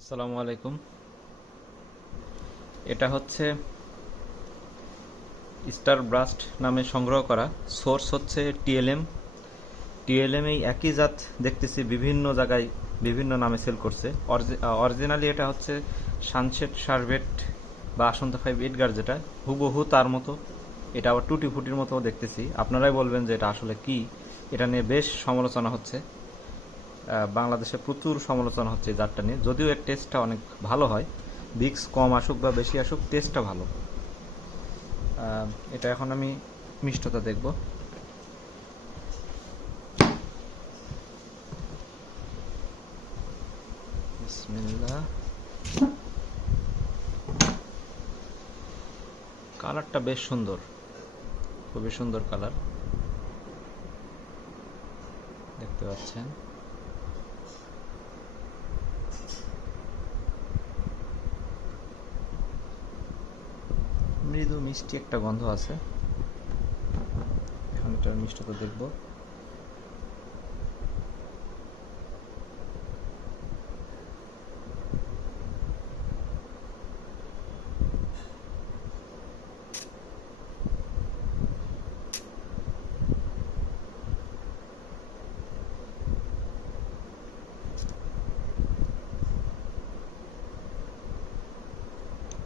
আসসালামু আলাইকুম। এটা হচ্ছে স্টার ব্রাস্ট নামে সংগ্রহ করা। সোর্স হচ্ছে টিএলএম। টিএলএম এই একই জাত দেখতেছি বিভিন্ন জায়গায় বিভিন্ন নামে সেল করছে। অরিজিনালি এটা হচ্ছে সানসেট শারভেট বা আসন্তা 5 এডগার, যেটা হুবহু তার মতো। এটা আবার টুটি ফুটির মতো দেখতেছি। আপনারাই বলবেন যে এটা আসলে কি। এটা নিয়ে বেশ সমালোচনা হচ্ছে। বাংলাদেশে প্রচুর সমালোচনা হচ্ছে এই জাতটা নিয়ে, যদিও এর টেস্টটা অনেক ভালো হয়। বিক্স কম আসুক বা বেশি আসুক, টেস্টটা ভালো। এটা এখন আমি মিষ্টতা দেখব। বিসমিল্লাহ। কালারটা বেশ সুন্দর, খুবই সুন্দর কালার দেখতে পাচ্ছেন। মৃদু মিষ্টি একটা গন্ধ আছে। এখন এটার মিষ্টতা দেখব।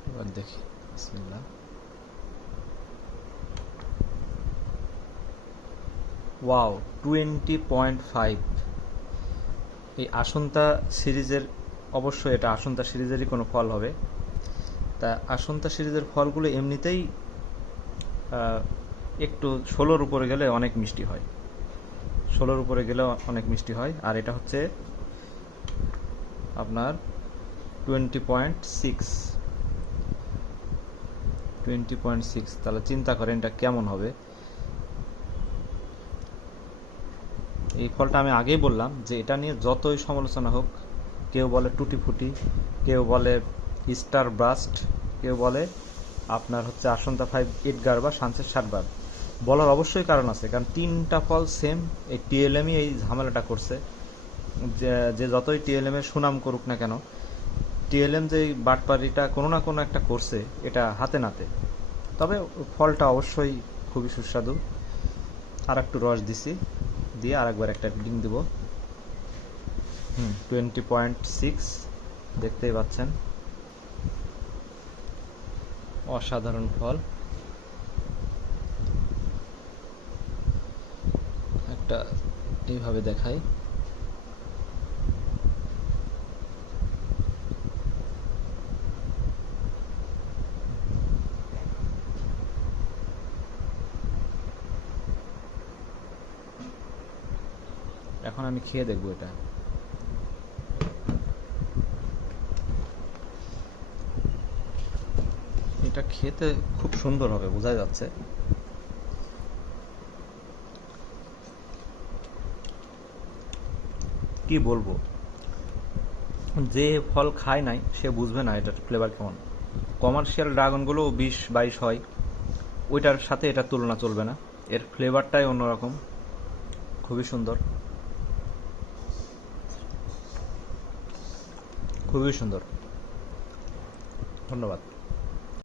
এবার দেখি। বিসমিল্লাহ। ওয়াও, 20.5। এই আসন্তা সিরিজের, অবশ্যই এটা আসন্তা সিরিজেরই কোনো ফল হবে। তা আসন্তা সিরিজের ফলগুলো এমনিতেই একটু 16-র উপরে গেলে অনেক মিষ্টি হয়। 16-র উপরে গেলে অনেক মিষ্টি হয়। আর এটা হচ্ছে আপনার 20.6। 20.6, তাহলে চিন্তা করেন এটা কেমন হবে। এই ফলটা আমি আগেই বললাম যে এটা নিয়ে যতই সমালোচনা হোক, কেউ বলে টুটি ফুটি, কেউ বলে স্টার ব্রাস্ট, কেউ বলে আপনার হচ্ছে আসন্তা 5 এডগার বা সানসেট শারবার, বলার অবশ্যই কারণ আছে। কারণ তিনটা ফল সেম। এই টিএলএমই এই ঝামেলাটা করছে। যে যতই টিএলএম এর সুনাম করুক না কেন, টিএলএম যে বাটপারিটা কোনো না কোনো একটা করছে, এটা হাতে নাতে। তবে ফলটা অবশ্যই খুবই সুস্বাদু। আর একটু রস দিছি, দিয়ে আর একবার একটা রিডিং দিব। 20.6, দেখতেই পাচ্ছেন। অসাধারণ ফল। একটা এইভাবে দেখাই। এখন আমি খেয়ে দেখবো এটা। এটা খেতে খুব সুন্দর হবে, বোঝা যাচ্ছে। কি বলবো, যে ফল খায় নাই সে বুঝবে না এটার ফ্লেভার কেমন। কমার্শিয়াল ড্রাগনগুলো 20-22 হয়, ওইটার সাথে এটার তুলনা চলবে না। এর ফ্লেভারটাই অন্যরকম, খুবই সুন্দর, খুবই সুন্দর। ধন্যবাদ।